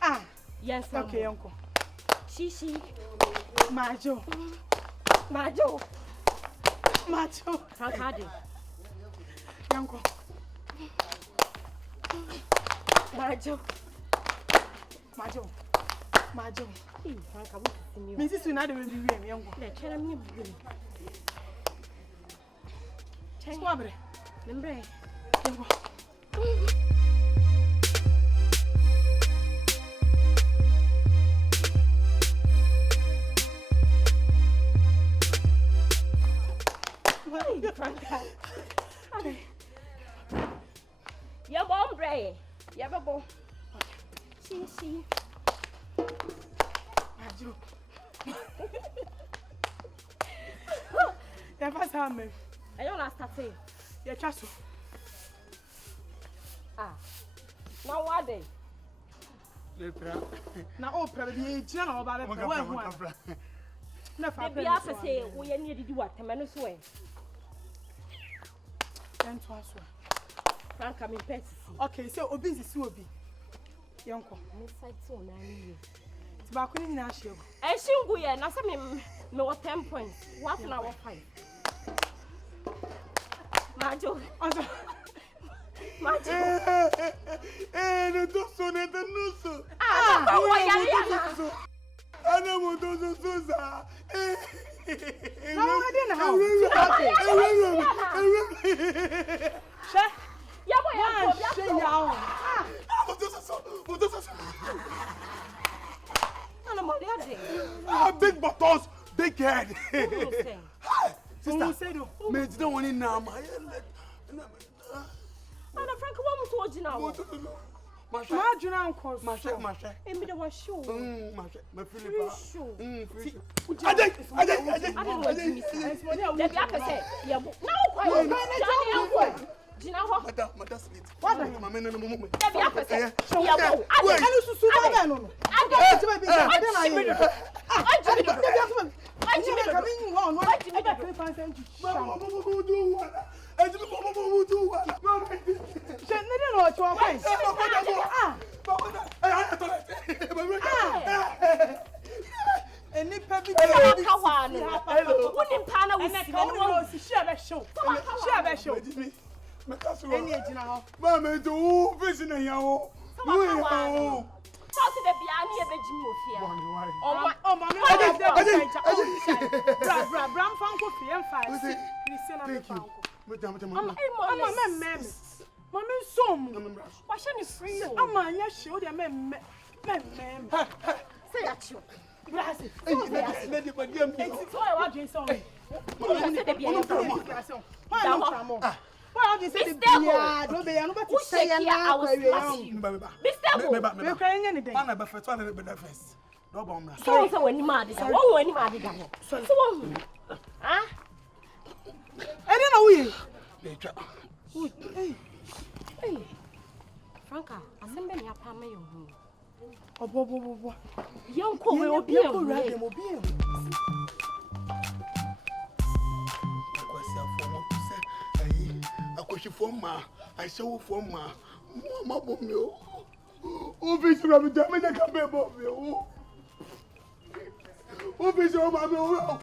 Ah, yes, okay, uncle. Shishi. Majo. Franka. Uncle. Majo. Franka, what is new? Mrs. Unada will be very young. Let's tell me. Swabre. Remember. Franka. Your bomb bray. You have a bomb. See. Maju. The first time. I don't last say. Your chasu. Now what day? Now opera be general about it. Never be after say we need to do what the man is way. Then to answer. Franka, me pets. Okay, so obese is Obi. Young one. Miss I saw 9 years. It's about Queen Nashio. I should go and answer me no 10 points. What an hour 5. Majo. Majo. No, don't so let the news. I know those Susa. No, I didn't big buttons, big head. Sister, mate, don't want it now. Franka, what was you now? Marginal course. Masha. And me the was shoe. My Philippa. I didn't Franka, I send me a palm your home. Oh, young call will be a question for ma. I saw for ma. Mamma, oh, this rabbit, damn it, I can't be above you. Oh, this is my.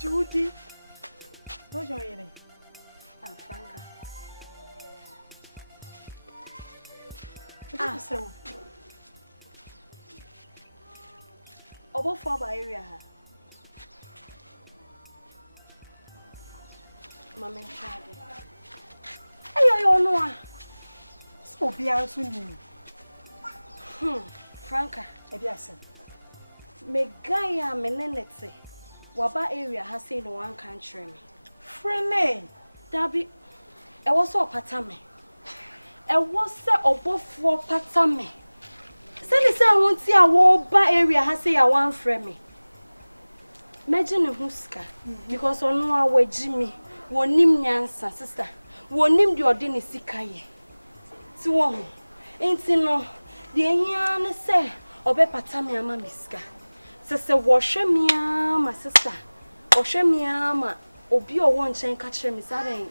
Judy. No joy in it. Franka. So. Over 4 by area. Mamma, I don't know. So be out soon. Franka. Yes. Me guy a menenete. Waba area has seen the one country me. Frene. Dabi. E was so patame. E was se obofo patame. Say won't see a waba area has say a one frame me. Imagine huska because on our Jimmy won nim nyansa sister. Won nim the ordinary sikaye. To one. Ain't no the yan say obe patame ama miska. Sese washe mi ama sister. Washe mi ama obi o won chen ka kire mi sare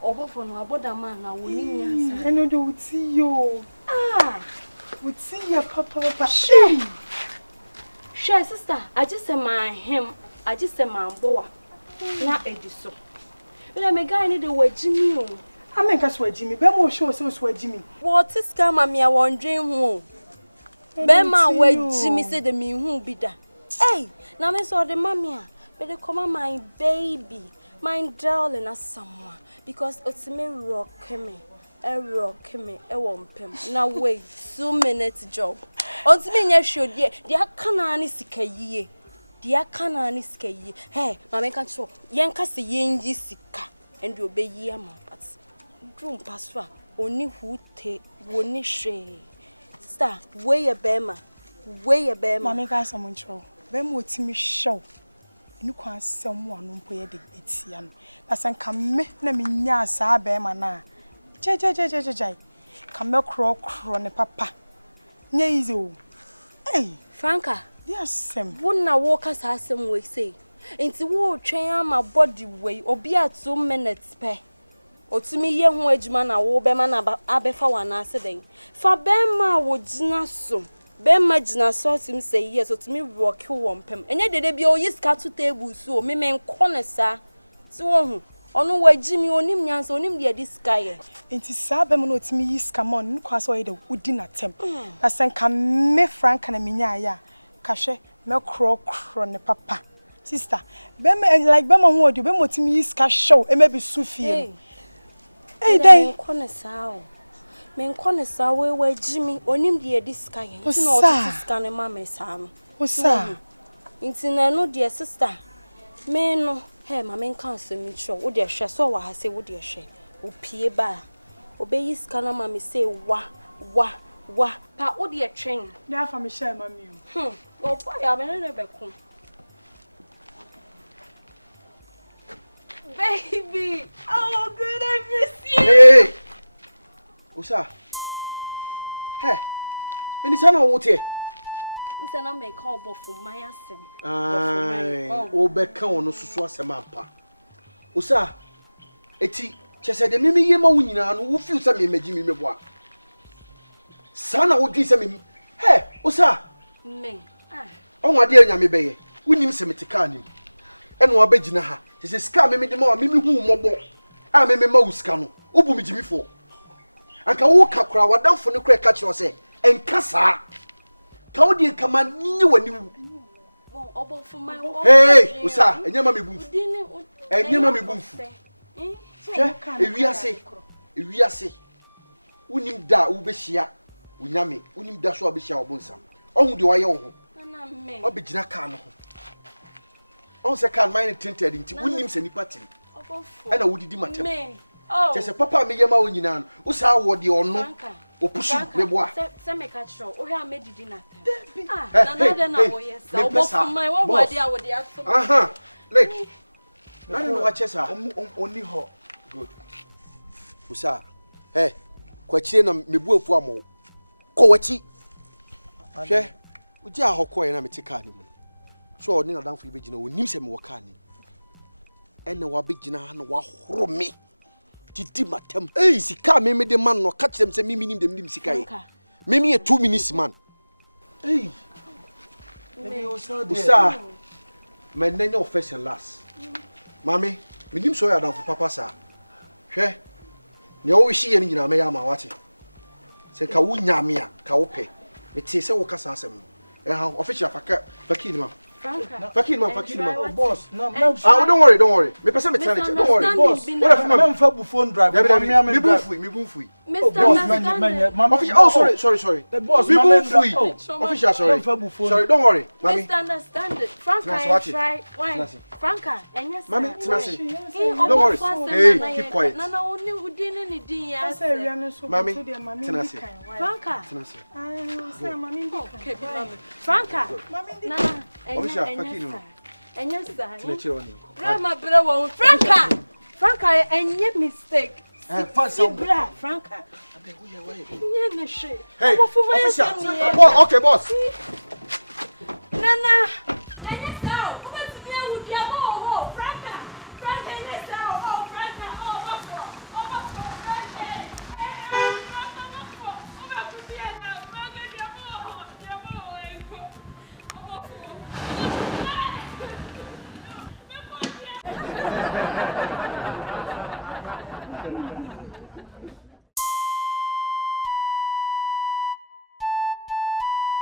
obofo no aboda man na woni nyansa. Eno do uti yo. Ah, uti ya papa. Share sister, I just say my him, I just say my boa. Na ediso. Bila me guy ni de wajimi o. Amenka so wajimi, be mo show so wajimi. What is scam me a wondering who? Be ma wajimi say the me who be da. Hey, now me saw the mammy, but they come my baby, my darling, as someone because it's me rock me, a won't pim. Now wait 2 minutes job. On to me, yes, should ye, dear canani sika ye, dear canani sika ye. Hey, mamma can't show yankas the yengi sika and you obey ye a but droom paswa only who take one shade. Star, way a bema, mamma got someone troll. Bem what me show. You can't someone who pay the Etian. That's an come na minya sa be mana. Jai. Come crow ne papa. Nyezo. Hey, Franka. Yes, Sam. Wouldn't walk as I some way say. Into war train my body way or be at 2 minutes pay. Or to me, young wage man, I will be man about Abefa one accident. For Bema would not so. Ben Majina saw him say yes, or to me rock you one pem. And yet they be all yes cat to table so me men corner sir. So on no way Jimmy on him yans on him dear this guy. Inti sabem no to me is come on, kwaso the wooden attempt. That's an come me Franka na minya ya. Kashe me crow ne papa. Sister, Bema like Bema who do Bema to me is cash show, and maybe Sufi. Hey, they corner sow. Men corner sow where Jimmy on him dear this guy. You know this can a mamma Sam. Osaa. Inti na no dear sister. Men no, hey, my men can't say me sure. Would dear share so I say, would dear share. O pie ba. Obey his can mammy say, wa. Pa, would dear train. Therefore, me share mammy. Oh, boy, I'm never come. Baby! Oh, good, I miss you! Hey! Osaa. Hey! Any son of what here? Nse na me call for my asem. Obeka ono susu asem ampa. Osaa. Eti chese de meme yema wo nyina no wo feel say me magi me meboa. Sana wo dwi say me. Hey, Osaa. Me. Onwade anya me beye. Wonim se metika anim. Eno abegina ha. Chese ska me de ma me hu mobo. A me ma uska no. Obu me gimi fo. Anka wo kakura wadamfo ne kura ka kire say enka saa. Kaudi kama ninyi wani wu. Obo for my Hey, Osaa, enyama me bumfu. Enyama me bumfu. Ewiase. Unim da wo behia, unyame, unim da so obehia obonsam. Ohun de waye wo ho. Na me. Obegina ka no ho. On se kan mine tinted nti unim se nipa tim. Obo for. E na wodidi matem. Me. Oh. Chese papa me yema wo nyina no. Osaa wo de ono. Opusu meboa. Se me catch roll. O hia me didi na tem. Na wo yes. Obo for my one word there wo dey aso. Aha. Look. Na no wa chesa. Only ho. Good. Osaa. Hey. Kwachire na mebuafu amo. Ko wachi. Hwe. Uji ahokọ na metika ni mu. So oni na danfo ibegina onim se me woka ni. Ene wa begina ha na wa horo me. Didi matem. Hey, sika me de man no ka kirem se me minim de minim sika ye. Me me 2 minutes man. Hey. Osaa. Me nenya first and last. Mami, minim so ya danfo papa sa. Hwe. Ne o hye ye ni nyina me ya ma wate. Se ka wo nyame a ka wo pe. Me tie se wo kasa asem. Ha official fakini ma. Fakini ma. Boss, no. Don't worry. Me person me tell you. Don't worry. Boss, what if I'm for phone drive? Me bumfui. Oh, sorry. The boss, official, sorry. Sorry, don't worry. Misunderstand it. Franka, try. Why? Franka, Mommy, don't worry. Hey, keep quiet. Nana, only who didn't need Mommy, Franka. Okay, Franka. Nana, and yes, Grandma, Franka, and your mistake. Franka. Hey, official. Okay, boss. Nana.